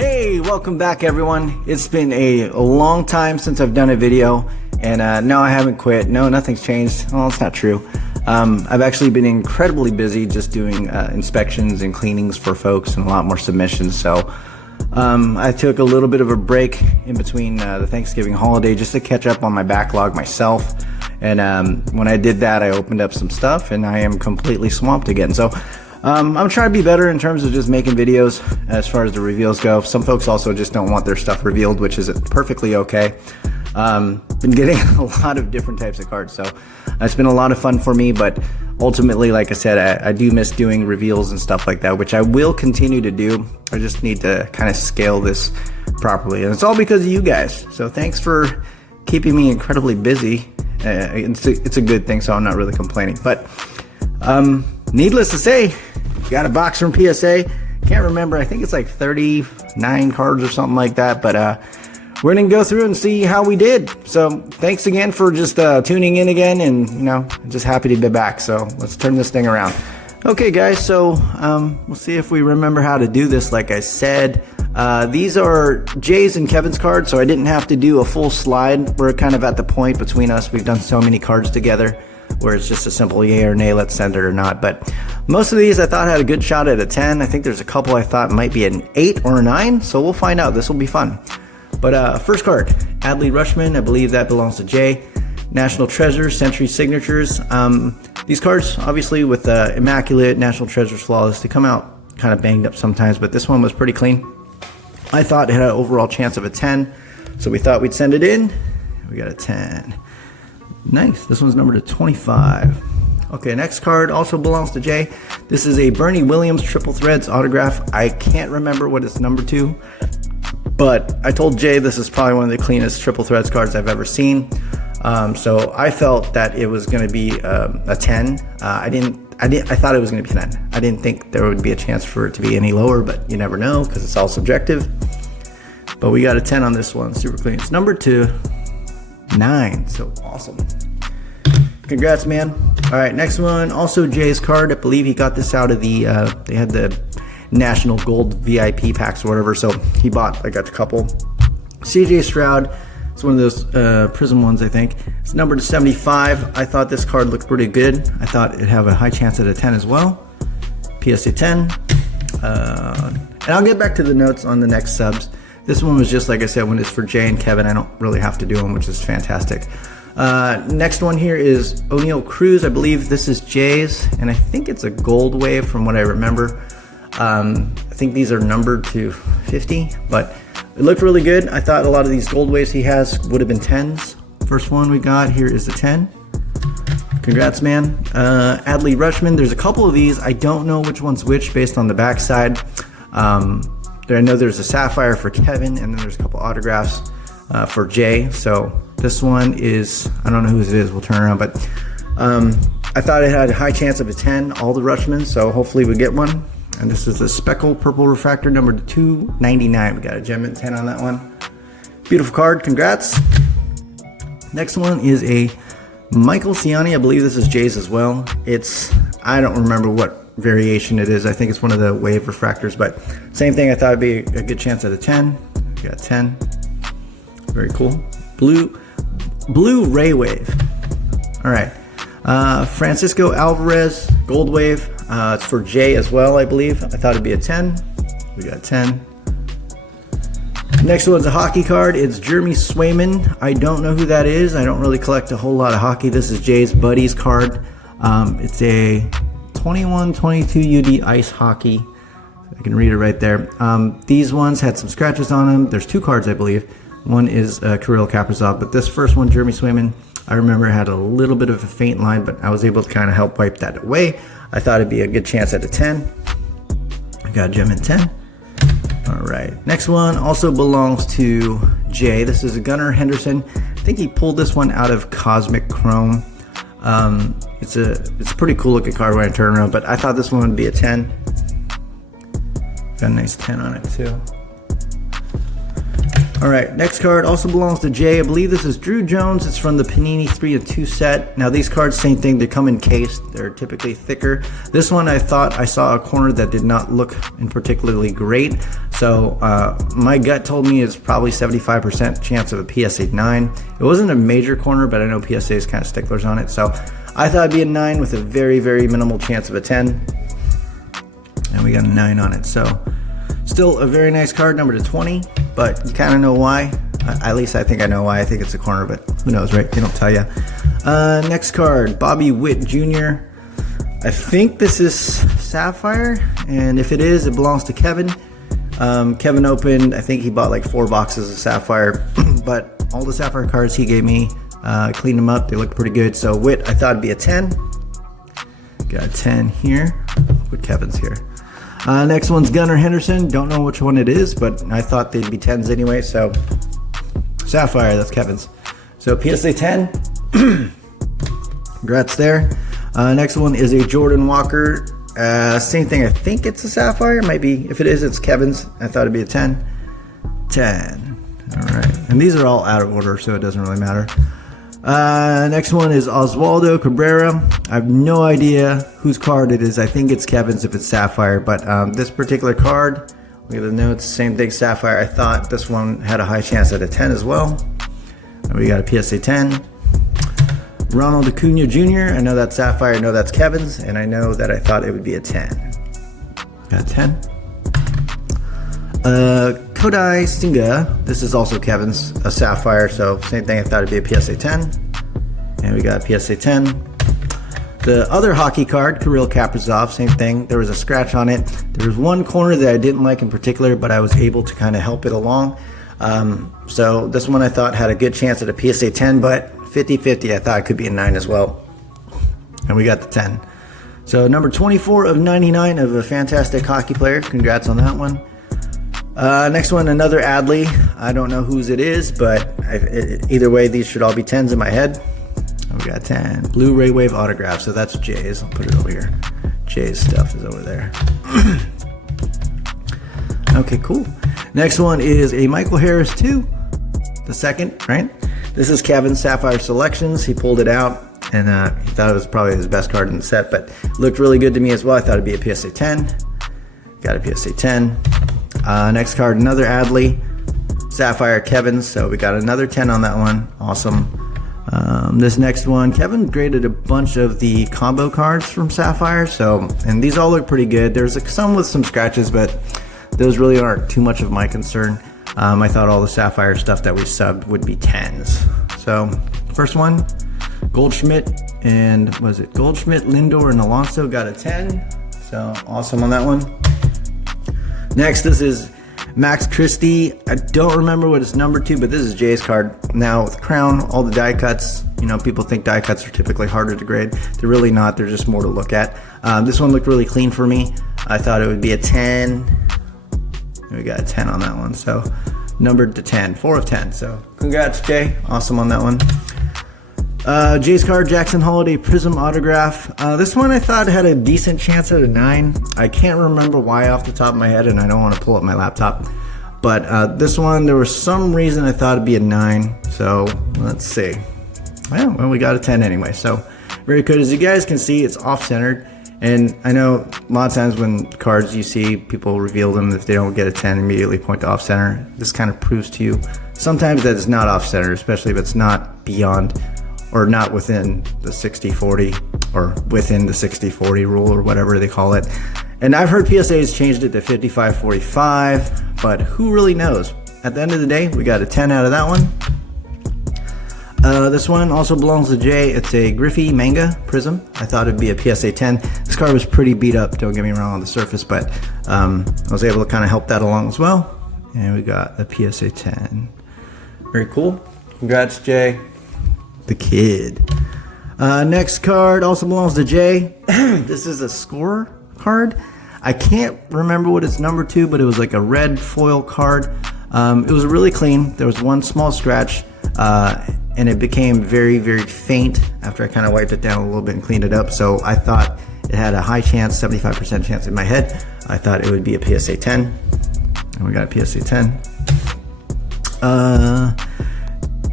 Hey, welcome back everyone. It's been a long time since I've done a video, and no, I haven't quit. No, nothing's changed. Well, it's not true. I've actually been incredibly busy just doing inspections and cleanings for folks and a lot more submissions. So I took a little bit of a break in between the Thanksgiving holiday just to catch up on my backlog myself. And when I did that, I opened up some stuff and I am completely swamped again. So I'm trying to be better in terms of just making videos as far as the reveals go. Some folks also just don't want their stuff revealed, which is perfectly okay. Been getting a lot of different types of cards, so it's been a lot of fun for me, but ultimately, like I said, I do miss doing reveals and stuff like that, which I will continue to do. I just need to kind of scale this properly, and it's all because of you guys. So thanks for keeping me incredibly busy. It's a good thing, so I'm not really complaining. But needless to say, got a box from PSA. Can't remember, I think it's like 39 cards or something like that, but we're gonna go through and see how we did. So thanks again for just tuning in again, and you know, just happy to be back. So let's turn this thing around. Okay guys, so we'll see if we remember how to do this. Like I said, these are Jay's and Kevin's cards, so I didn't have to do a full slide. We're kind of at the point between us, we've done so many cards together where it's just a simple yay or nay, let's send it or not. But most of these I thought had a good shot at a 10. I think there's a couple I thought might be an 8 or a 9, so we'll find out. This will be fun. But first card, Adley Rutschman, I believe that belongs to Jay. National Treasure, Century Signatures. These cards, obviously with Immaculate, National Treasures, Flawless, they come out kind of banged up sometimes, but this one was pretty clean. I thought it had an overall chance of a 10, so we thought we'd send it in. We got a 10. Nice, this one's numbered to 25. Okay, next card also belongs to Jay. This is a Bernie Williams Triple Threads autograph. I can't remember what it's numbered to, but I told Jay this is probably one of the cleanest Triple Threads cards I've ever seen. So I felt that it was going to be a 10. I thought it was going to be 10. I didn't think there would be a chance for it to be any lower, but you never know because it's all subjective. But we got a 10 on this one, super clean. It's numbered to 9, so awesome. Congrats, man. All right, next one, also Jay's card. I believe he got this out of the, they had the National Gold VIP packs or whatever, so he bought, I got a couple. CJ Stroud, it's one of those Prism ones, I think. It's numbered to 75. I thought this card looked pretty good. I thought it'd have a high chance at a 10 as well. PSA 10. And I'll get back to the notes on the next subs. This one was just, like I said, when it's for Jay and Kevin, I don't really have to do them, which is fantastic. Next one here is O'Neal Cruz. I believe this is Jay's, and I think it's a gold wave from what I remember. I think these are numbered to 50, but it looked really good. I thought a lot of these gold waves he has would have been 10s. First one we got here is the 10. Congrats, man. Adley Rutschman, there's a couple of these. I don't know which one's which based on the backside. I know there's a Sapphire for Kevin, and then there's a couple autographs for Jay. So this one is, I don't know whose it is, we'll turn around, but I thought it had a high chance of a 10, all the Rutschmans, so hopefully we get one. And this is the Speckle Purple Refractor, number 299. We got a gem mint 10 on that one. Beautiful card, congrats. Next one is a Michael Ciani. I believe this is Jay's as well. It's, I don't remember what variation it is. I think it's one of the wave refractors, but same thing. I thought it'd be a good chance at a 10. We got 10. Very cool. Blue Ray Wave. All right. Francisco Alvarez Gold Wave. It's for Jay as well, I believe. I thought it'd be a 10. We got 10. Next one's a hockey card. It's Jeremy Swayman. I don't know who that is. I don't really collect a whole lot of hockey. This is Jay's buddy's card. It's a 21-22 UD Ice Hockey. I can read it right there. These ones had some scratches on them. There's two cards, I believe. One is Kirill Kaprizov, but this first one, Jeremy Swayman, I remember it had a little bit of a faint line, but I was able to kind of help wipe that away. I thought it'd be a good chance at a 10. I got a gem in 10. All right, next one also belongs to Jay. This is a Gunnar Henderson. I think he pulled this one out of Cosmic Chrome. It's a pretty cool looking card when I turn around, but I thought this one would be a 10. Got a nice 10 on it too. All right, next card also belongs to Jay. I believe this is Drew Jones. It's from the Panini 3 and 2 set. Now these cards, same thing, they come encased. They're typically thicker. This one I thought I saw a corner that did not look particularly great. So my gut told me it's probably 75% chance of a PSA 9. It wasn't a major corner, but I know PSA is kind of sticklers on it. So I thought it'd be a 9 with a very, very minimal chance of a 10. And we got a 9 on it. So still a very nice card, number to 20. But you kind of know why. At least I think I know why. I think it's a corner, but who knows, right? They don't tell you. Next card, Bobby Witt Jr. I think this is Sapphire, and if it is, it belongs to Kevin. Kevin opened, I think he bought like 4 boxes of Sapphire, but all the Sapphire cards he gave me, I cleaned them up. They look pretty good. So Witt, I thought it'd be a 10. Got a 10 here. Put Kevin's here. Next one's Gunnar Henderson. Don't know which one it is, but I thought they'd be 10s anyway. So Sapphire, that's Kevin's. So PSA 10. Congrats there. Next one is a Jordan Walker. Same thing. I think it's a Sapphire. Might be. If it is, it's Kevin's. I thought it'd be a 10. 10. All right. And these are all out of order, so it doesn't really matter. Next one is Oswaldo Cabrera. I have no idea whose card it is. I think it's Kevin's if it's Sapphire, but this particular card, look at the notes, same thing, Sapphire. I thought this one had a high chance at a 10 as well. And we got a PSA 10. Ronald Acuna Jr. I know that's Sapphire, I know that's Kevin's, and I know that I thought it would be a 10. Got a 10. Kodai Senga, this is also Kevin's, a Sapphire, so same thing, I thought it'd be a PSA 10. And we got a PSA 10. The other hockey card, Kirill Kaprizov, same thing, there was a scratch on it. There was one corner that I didn't like in particular, but I was able to kind of help it along. So this one I thought had a good chance at a PSA 10, but 50-50, I thought it could be a 9 as well. And we got the 10. So number 24 of 99 of a fantastic hockey player, congrats on that one. Next one, another Adley. I don't know whose it is, but either way, these should all be 10s in my head. We got 10. Blu-ray Wave autograph, so that's Jay's. I'll put it over here. Jay's stuff is over there. Okay, cool. Next one is a Michael Harris 2, the second, right? This is Kevin's Sapphire Selections. He pulled it out, and he thought it was probably his best card in the set, but looked really good to me as well. I thought it'd be a PSA 10. Got a PSA 10. Next card, another Adley, Sapphire Kevin's, so we got another 10 on that one. Awesome. This next one, Kevin graded a bunch of the combo cards from Sapphire, and these all look pretty good. There's some with some scratches, but those really aren't too much of my concern. I thought all the Sapphire stuff that we subbed would be 10s. So first one, Goldschmidt, and was it Goldschmidt, Lindor, and Alonso got a 10. So awesome on that one. Next, this is Max Christie. I don't remember what it's number 2, but this is Jay's card. Now, with Crown, all the die cuts, you know, people think die cuts are typically harder to grade. They're really not. They're just more to look at. This one looked really clean for me. I thought it would be a 10. We got a 10 on that one. So, numbered to 10. 4 of 10. So, congrats, Jay. Awesome on that one. Jay's card, Jackson Holiday Prism autograph. This one I thought had a decent chance at a 9. I can't remember why off the top of my head, and I don't want to pull up my laptop. But this one, there was some reason I thought it'd be a 9. So let's see. Well, we got a 10 anyway. So very good. As you guys can see, it's off-centered. And I know a lot of times when cards you see, people reveal them. If they don't get a 10, immediately point to off-center. This kind of proves to you sometimes that it's not off-center, especially if it's not beyond or not within the 60-40 or within the 60-40 rule or whatever they call it. And I've heard PSA's changed it to 55-45, but who really knows? At the end of the day, we got a 10 out of that one. This one also belongs to Jay. It's a Griffey Manga Prism. I thought it'd be a PSA 10. This card was pretty beat up, don't get me wrong, on the surface, but I was able to kind of help that along as well. And we got a PSA 10. Very cool. Congrats, Jay. The kid. Next card also belongs to Jay. This is a score card. I can't remember what it's number 2, but it was like a red foil card. It was really clean. There was one small scratch, and it became very, very faint after I kind of wiped it down a little bit and cleaned it up. So I thought it had a high chance, 75% chance in my head. I thought it would be a PSA 10, and we got a PSA 10.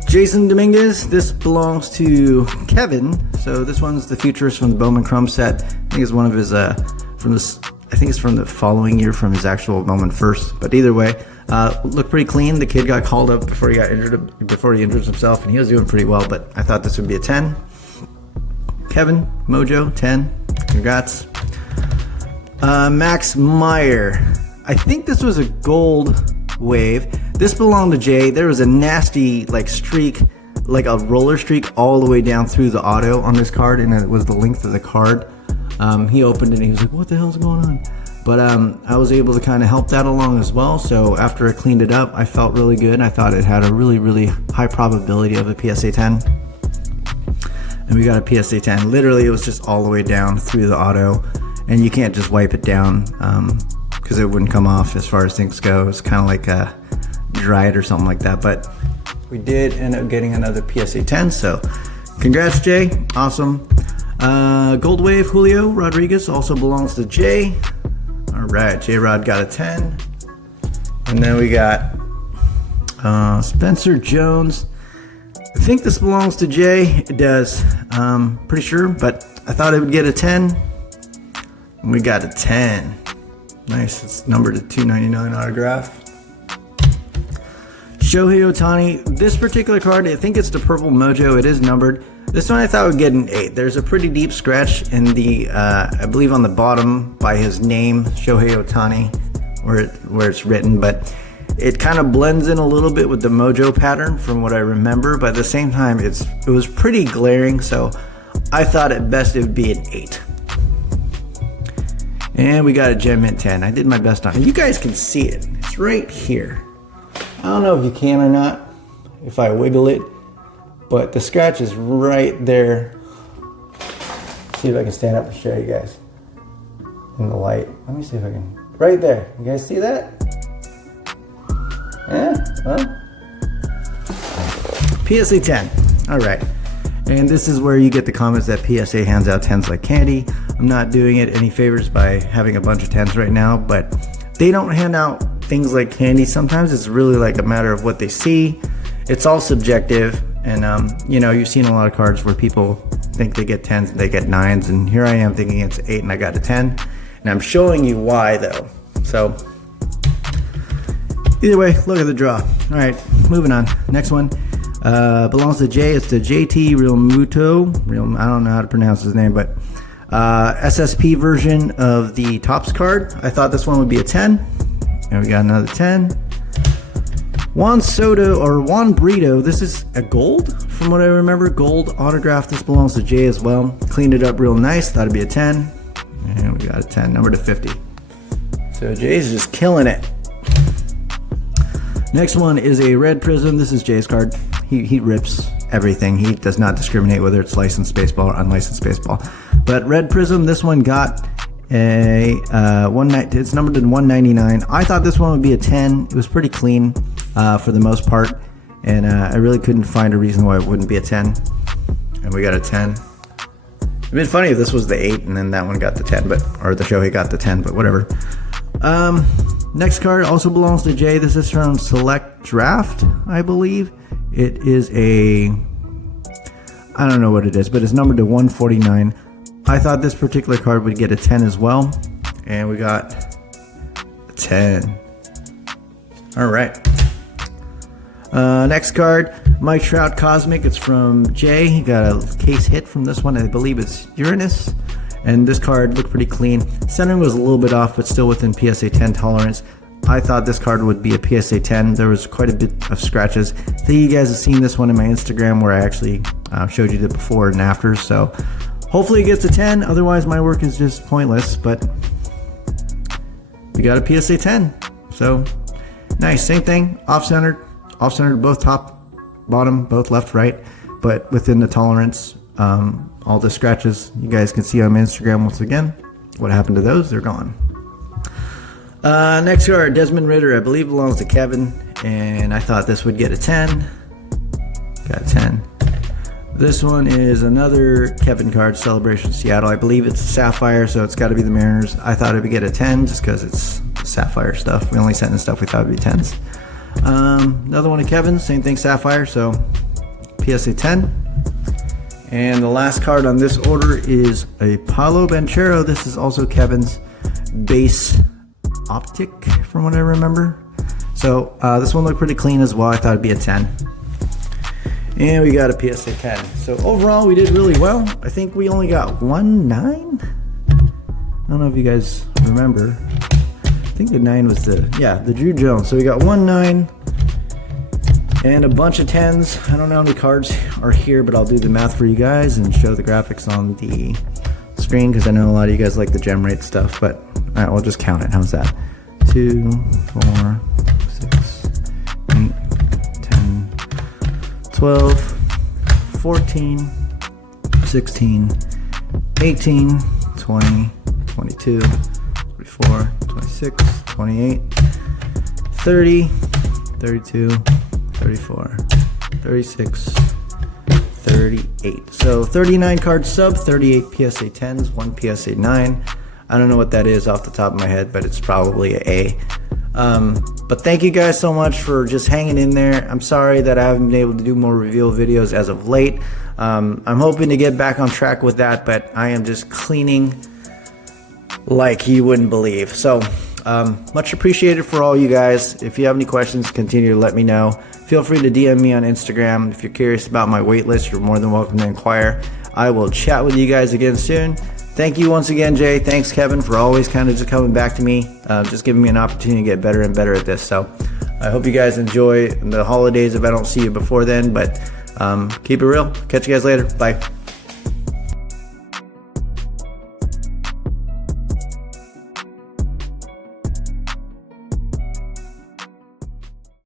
Jason Dominguez, this belongs to Kevin. So this one's the Futurist from the Bowman Chrome set. I think it's one of his, from this, I think it's from the following year from his actual Bowman first. But either way, looked pretty clean. The kid got called up before he got injured, before he injured himself, and he was doing pretty well, but I thought this would be a 10. Kevin, Mojo, 10. Congrats. Max Meyer. I think this was a gold wave. This belonged to Jay. There was a nasty like streak, like a roller streak all the way down through the auto on this card, and it was the length of the card. He opened it and he was like, what the hell's going on? But I was able to kind of help that along as well. So after I cleaned it up, I felt really good. I thought it had a really, really high probability of a PSA 10. And we got a PSA 10. Literally, it was just all the way down through the auto. And you can't just wipe it down because it wouldn't come off as far as things go. It's kind of like dried or something like that. But we did end up getting another PSA 10. So congrats, Jay. Awesome. Gold Wave Julio Rodriguez also belongs to Jay. All right, J-Rod got a 10. And then we got Spencer Jones. I think this belongs to Jay. It does. Pretty sure, but I thought it would get a 10. And we got a 10. Nice. It's numbered to 299 autograph. Shohei Ohtani. This particular card, I think it's the Purple Mojo. It is numbered. This one I thought would get an 8. There's a pretty deep scratch in the, I believe on the bottom by his name, Shohei Ohtani, where it's written, but it kind of blends in a little bit with the Mojo pattern from what I remember, but at the same time, it was pretty glaring, so I thought at best it would be an 8. And we got a Gem Mint 10. I did my best on it. You guys can see it. It's right here. I don't know if you can or not, if I wiggle it, but the scratch is right there. See if I can stand up and show you guys in the light. Let me see if I can. Right there. You guys see that? Yeah, well. PSA 10. All right. And this is where you get the comments that PSA hands out 10s like candy. I'm not doing it any favors by having a bunch of 10s right now, but they don't hand out things like candy. Sometimes it's really like a matter of what they see. It's all subjective. And, you know, you've seen a lot of cards where people think they get 10s and they get 9s. And here I am thinking it's 8 and I got a 10. And I'm showing you why, though. So, either way, look at the draw. All right, moving on. Next one belongs to Jay. It's the JT Realmuto. I don't know how to pronounce his name, but SSP version of the Topps card. I thought this one would be a 10. And we got another 10. Juan Soto or Juan Brito. This is a gold from what I remember. Gold autograph. This belongs to Jay as well. Cleaned it up real nice. Thought it'd be a 10. And we got a 10. Number to 50. So Jay's just killing it. Next one is a Red Prism. This is Jay's card. He rips everything. He does not discriminate whether it's licensed baseball or unlicensed baseball. But Red Prism, this one got a it's numbered to 199. I thought this one would be a 10. It was pretty clean for the most part, and I really couldn't find a reason why it wouldn't be a 10. And we got a 10. It'd been funny if this was the 8 and then that one got the 10, or the Shohei got the 10, but whatever. Next card also belongs to Jay. This is from Select Draft, I believe. It is I don't know what it is, but it's numbered to 149. I thought this particular card would get a 10 as well, and we got a 10. All right. Next card, Mike Trout Cosmic. It's from Jay. He got a case hit from this one. I believe it's Uranus. And this card looked pretty clean. Centering was a little bit off, but still within PSA 10 tolerance. I thought this card would be a PSA 10. There was quite a bit of scratches. I think you guys have seen this one in my Instagram where I actually showed you the before and after. So hopefully it gets a 10. Otherwise, my work is just pointless. But we got a PSA 10. So nice. Same thing. Off-centered. Off-centered both top, bottom, both left, right. But within the tolerance. All the scratches you guys can see on my Instagram once again. What happened to those? They're gone. Next card, Desmond Ritter, I believe belongs to Kevin, and I thought this would get a 10. Got a 10. This one is another Kevin card, Celebration Seattle. I believe it's Sapphire, so it's got to be the Mariners. I thought it would get a 10 just because it's Sapphire stuff. We only sent in stuff we thought would be 10s. Another one of Kevin's, same thing, Sapphire, so PSA 10. And the last card on this order is a Paolo Banchero. This is also Kevin's base optic, from what I remember. So this one looked pretty clean as well. I thought it'd be a 10. And we got a PSA 10. So overall, we did really well. I think we only got 1 9. I don't know if you guys remember. I think the 9 was the Drew Jones. So we got 1 9 and a bunch of 10s. I don't know how many cards are here, but I'll do the math for you guys and show the graphics on the screen because I know a lot of you guys like the gem rate stuff. But all right, we'll just count it. How's that? 2, 4, 6, 8, 10, 12, 14, 16, 18, 20, 22, 24, 26, 28, 30, 32, 34, 36, 38. So 39 card sub, 38 PSA 10s, 1 PSA 9. I don't know what that is off the top of my head, but it's probably an A. But thank you guys so much for just hanging in there. I'm sorry that I haven't been able to do more reveal videos as of late. I'm hoping to get back on track with that, but I am just cleaning like you wouldn't believe. So much appreciated for all you guys. If you have any questions, continue to let me know. Feel free to DM me on Instagram. If you're curious about my wait list, you're more than welcome to inquire. I will chat with you guys again soon. Thank you once again, Jay. Thanks, Kevin, for always kind of just coming back to me, just giving me an opportunity to get better and better at this. So I hope you guys enjoy the holidays if I don't see you before then, but keep it real. Catch you guys later. Bye.